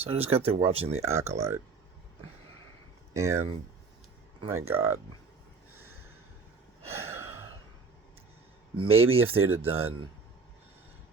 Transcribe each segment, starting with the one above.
So I just got through watching The Acolyte, and my God, maybe if they'd have done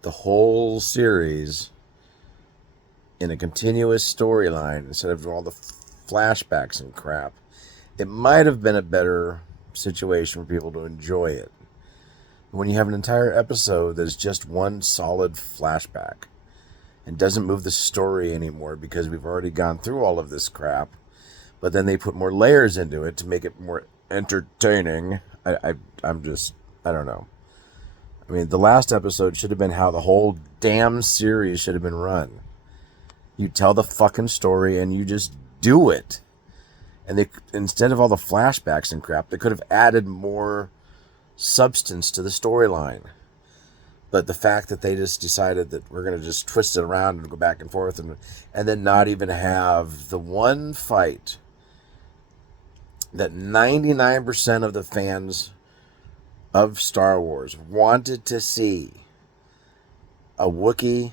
the whole series in a continuous storyline instead of all the flashbacks and crap, it might have been a better situation for people to enjoy it. When you have an entire episode that's just one solid flashback and doesn't move the story anymore because we've already gone through all of this crap, but then they put more layers into it to make it more entertaining. I'm just, I don't know. I mean, the last episode should have been how the whole damn series should have been run. You tell the fucking story and you just do it. And they, instead of all the flashbacks and crap, they could have added more substance to the storyline. But the fact that they just decided that we're going to just twist it around and go back and forth and then not even have the one fight that 99% of the fans of Star Wars wanted to see, a Wookiee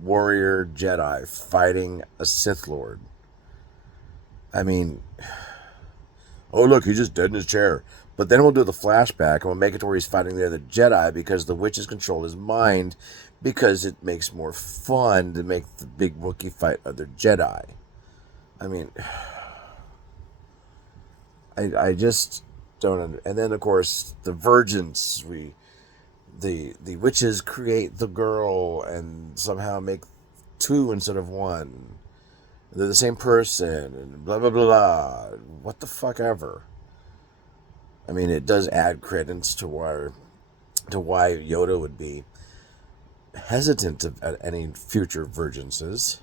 warrior Jedi fighting a Sith Lord. I mean, oh look, he's just dead in his chair. But then we'll do the flashback and we'll make it to where he's fighting the other Jedi because the witches control his mind because it makes more fun to make the big Wookiee fight other Jedi. I mean, I just don't. And then of course the virgins, the witches create the girl and somehow make two instead of one. They're the same person and blah blah blah blah. What the fuck ever. I mean, it does add credence to why Yoda would be hesitant at any future virginses.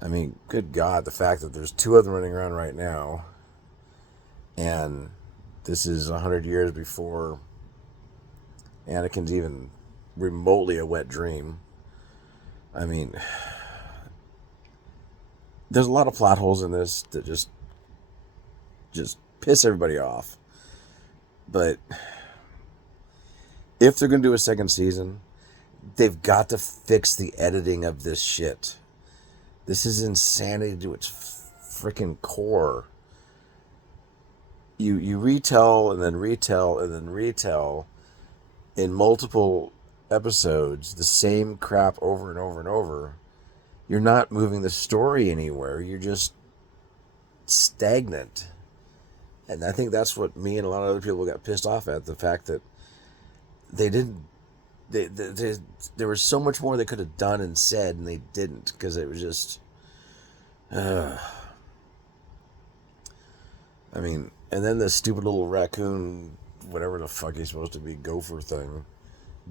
I mean, good God, the fact that there's two of them running around right now, and this is 100 years before Anakin's even remotely a wet dream. I mean, there's a lot of plot holes in this that just piss everybody off. But if they're going to do a second season, they've got to fix the editing of this shit. This is insanity to its freaking core. You retell and then retell and then retell in multiple episodes the same crap over and over and over. You're not moving the story anywhere. You're just stagnant. And I think that's what me and a lot of other people got pissed off at, the fact that they didn't. There was so much more they could have done and said, and they didn't, because it was just. I mean, and then this stupid little raccoon, whatever the fuck he's supposed to be, gopher thing,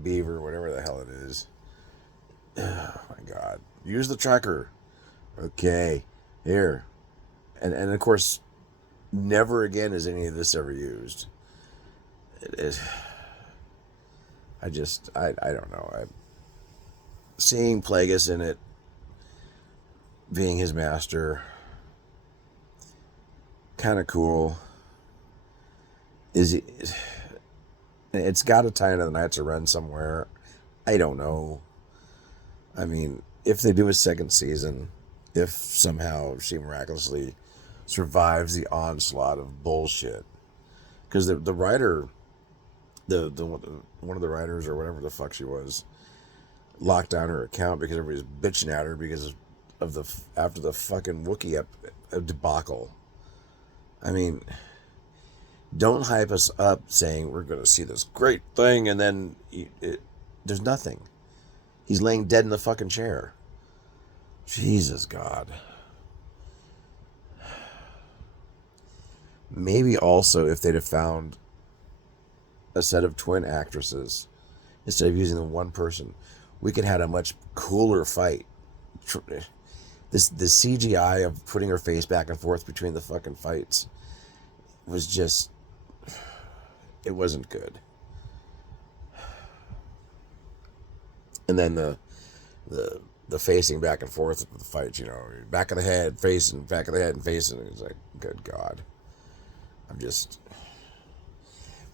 beaver, whatever the hell it is. Oh my God! Use the tracker. Okay, here, and of course, never again is any of this ever used. I don't know. Seeing Plagueis in it, being his master, kind of cool. It's got to tie into the Knights of Ren somewhere. I don't know. I mean, if they do a second season, if somehow she miraculously survives the onslaught of bullshit, because the writer, the one of the writers or whatever the fuck she was, locked down her account because everybody's bitching at her because of the after the fucking Wookiee debacle. I mean, don't hype us up saying we're going to see this great thing and then there's nothing. He's laying dead in the fucking chair. Jesus God. Maybe also if they'd have found a set of twin actresses instead of using the one person, we could have had a much cooler fight. The CGI of putting her face back and forth between the fucking fights was just, it wasn't good. And then the facing back and forth of the fights, back of the head, facing, back of the head, and facing. It's like, good God.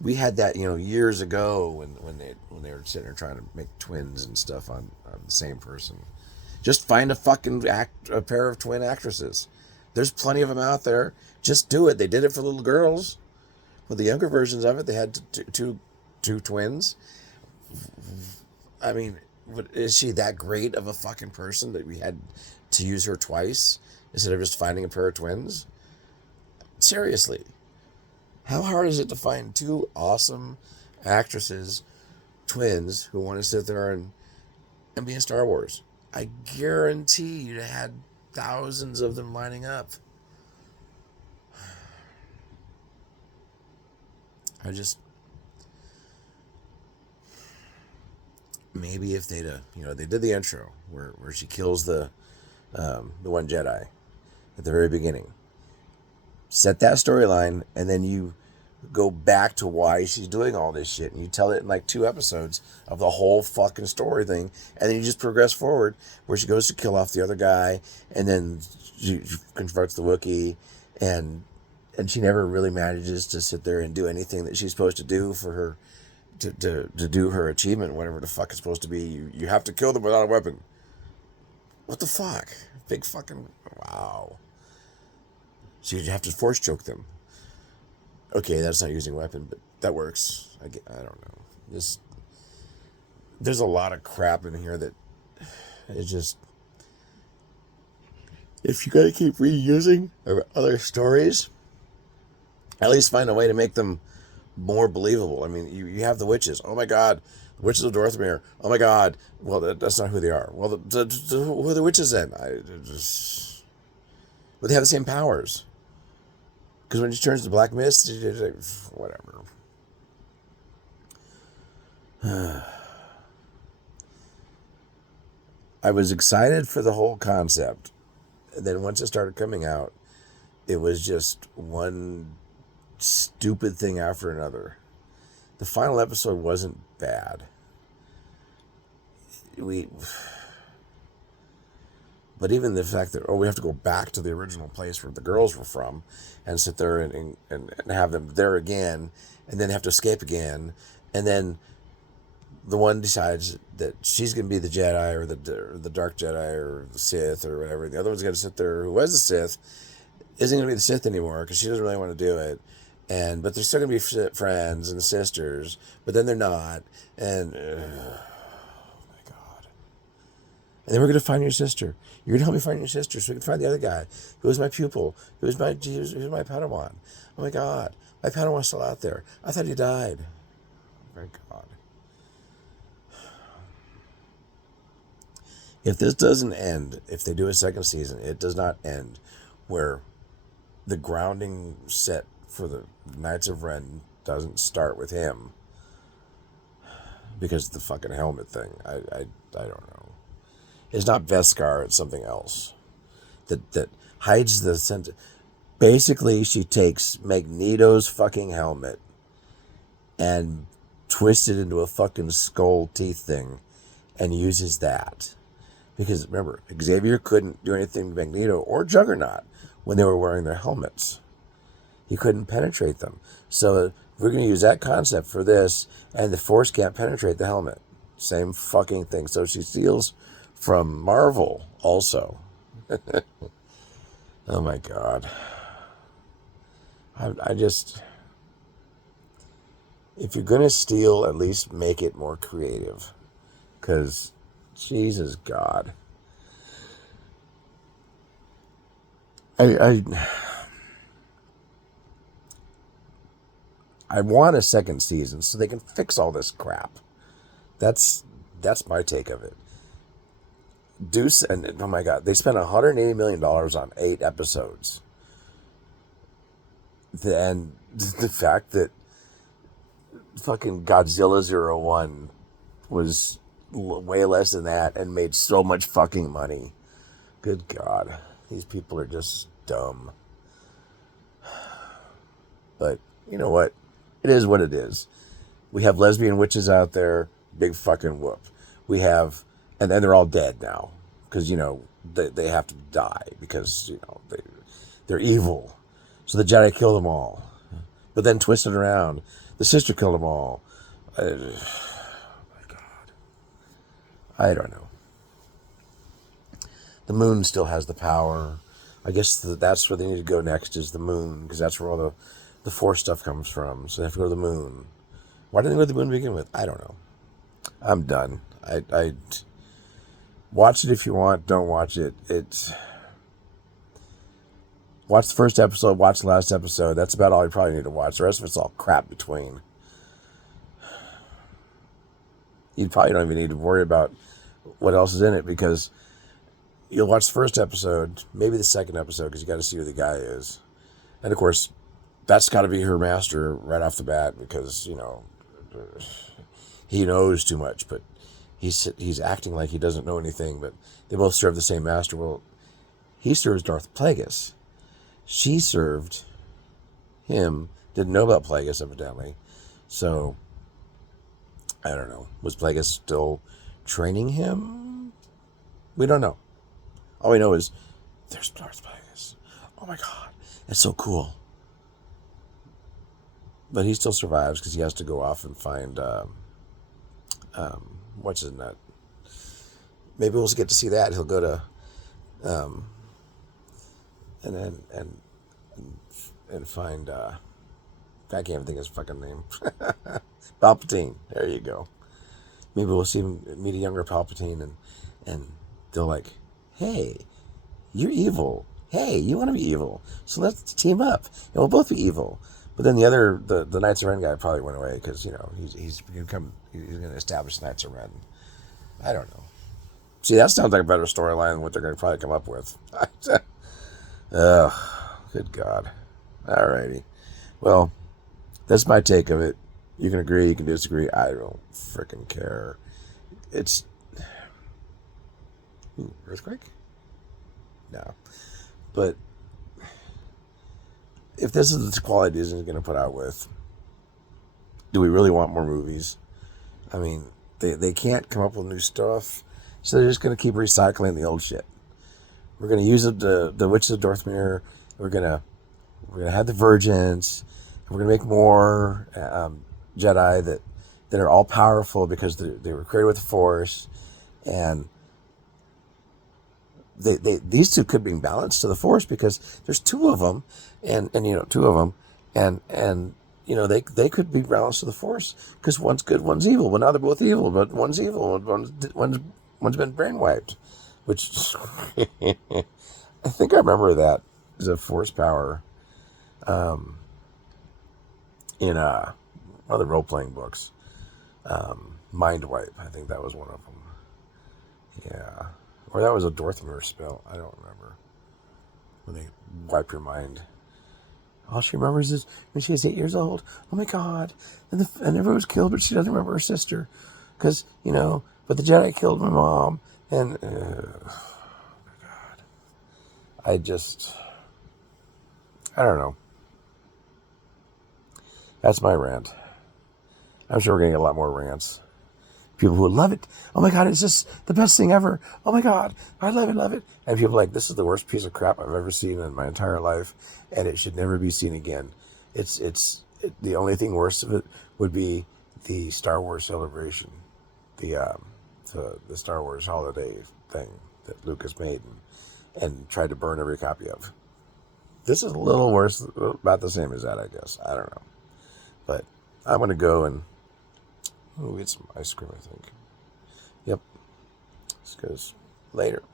We had that, years ago when they were sitting there trying to make twins and stuff on the same person. Just find a pair of twin actresses. There's plenty of them out there. Just do it. They did it for little girls. With the younger versions of it, they had two twins. I mean, is she that great of a fucking person that we had to use her twice instead of just finding a pair of twins? Seriously. How hard is it to find two awesome actresses, twins, who want to sit there and be in Star Wars? I guarantee you had thousands of them lining up. Maybe if they'd, they did the intro where she kills the one Jedi at the very beginning. Set that storyline, and then you go back to why she's doing all this shit, and you tell it in like 2 episodes of the whole fucking story thing, and then you just progress forward where she goes to kill off the other guy, and then she confronts the Wookiee, and she never really manages to sit there and do anything that she's supposed to do for her to do her achievement, whatever the fuck it's supposed to be. You have to kill them without a weapon. What the fuck? Big fucking wow. So you have to force choke them. Okay, that's not using a weapon, but that works. I don't know. There's a lot of crap in here that it's just, if you gotta keep reusing other stories, at least find a way to make them more believable. I mean, you have the witches. Oh my God, the witches of Dorthmere. Oh my God. Well, that's not who they are. Well, who are the witches then? But they have the same powers. Because when she turns to black mist, whatever. I was excited for the whole concept. And then once it started coming out, it was just one stupid thing after another. The final episode wasn't bad. But even the fact that, we have to go back to the original place where the girls were from and sit there and have them there again, and then have to escape again, and then the one decides that she's going to be the Jedi or the Dark Jedi or the Sith or whatever. The other one's going to sit there, who was the Sith, isn't going to be the Sith anymore because she doesn't really want to do it. But they're still going to be friends and sisters, but then they're not. And, oh my God. And then we're going to find your sister. You're going to help me find your sister so we can find the other guy who was my pupil, who was my Padawan. Oh my God. My Padawan's still out there. I thought he died. Oh my God. If this doesn't end, if they do a second season, it does not end where the grounding set for the Knights of Ren doesn't start with him because of the fucking helmet thing. I don't know. It's not Beskar, it's something else that hides the scent. Basically, she takes Magneto's fucking helmet and twists it into a fucking skull teeth thing and uses that. Because remember, Xavier couldn't do anything to Magneto or Juggernaut when they were wearing their helmets. He couldn't penetrate them. So we're going to use that concept for this, and the Force can't penetrate the helmet. Same fucking thing. So she steals from Marvel also. Oh my God. I just, if you're going to steal, at least make it more creative. Because, Jesus God. I want a second season so they can fix all this crap. That's my take of it. Deuce, and oh my God, they spent $180 million on 8 episodes. And the fact that fucking Godzilla 01 was way less than that and made so much fucking money. Good God. These people are just dumb. But you know what? It is what it is. We have lesbian witches out there. Big fucking whoop. We have, and then they're all dead now. Because, they have to die. Because, they're evil. So the Jedi kill them all. But then twist it around. The sister killed them all. Oh my God. I don't know. the moon still has the power. I guess that's where they need to go next, is the moon, because that's where all the Force stuff comes from. So they have to go to the moon. Why didn't they go to the moon to begin with? I don't know. I'm done. I watch it if you want. Don't watch it. Watch the first episode. Watch the last episode. That's about all you probably need to watch. The rest of it's all crap between. You probably don't even need to worry about what else is in it, because you'll watch the first episode, maybe the second episode, because you got to see who the guy is. And of course, that's got to be her master right off the bat, because, he knows too much, but he's acting like he doesn't know anything, but they both serve the same master. Well, he serves Darth Plagueis. She served him, didn't know about Plagueis, evidently. So, I don't know. Was Plagueis still training him? We don't know. All we know is there's Darth Plagueis. Oh my God, that's so cool. But he still survives because he has to go off and find what's his nut. Maybe we'll get to see that. He'll go to and find I can't even think of his fucking name. Palpatine. There you go. Maybe we'll see him meet a younger Palpatine, and they're like, hey, you're evil. Hey, you want to be evil. So let's team up. And we'll both be evil. But then the Knights of Ren guy probably went away because, he's going to establish the Knights of Ren. I don't know. See, that sounds like a better storyline than what they're going to probably come up with. Ugh, good God. Alrighty. Well, that's my take of it. You can agree, you can disagree. I don't freaking care. It's... Ooh, earthquake? No. But if this is the quality Disney's going to put out with, do we really want more movies? I mean, they can't come up with new stuff, so they're just going to keep recycling the old shit. We're going to use the Witches of Dorthmere. We're going to have the Virgins. We're going to make more Jedi that are all powerful because they were created with the Force, and these two could bring balance to the Force because there's two of them, and they could be balanced to the Force because one's good, one's evil. Well, now they're both evil, but one's evil, one's been brainwiped, which I think I remember that as a Force power in one of the role-playing books. Mind Wipe, I think that was one of them. Yeah. Or that was a Dorthmere spell. I don't remember. When they wipe your mind. All she remembers is when she was 8 years old. Oh my God. And everyone was killed, but she doesn't remember her sister. Because, but the Jedi killed my mom. And, oh my God. I don't know. That's my rant. I'm sure we're going to get a lot more rants. People who would love it. Oh my God, it's just the best thing ever. Oh my God, I love it. And people are like, this is the worst piece of crap I've ever seen in my entire life, and it should never be seen again. The only thing worse of it would be the Star Wars Celebration, the Star Wars holiday thing that Lucas made and tried to burn every copy of. This is a little worse, about the same as that, I guess. I don't know. But I'm going to go and get some ice cream, I think. Yep. This goes later.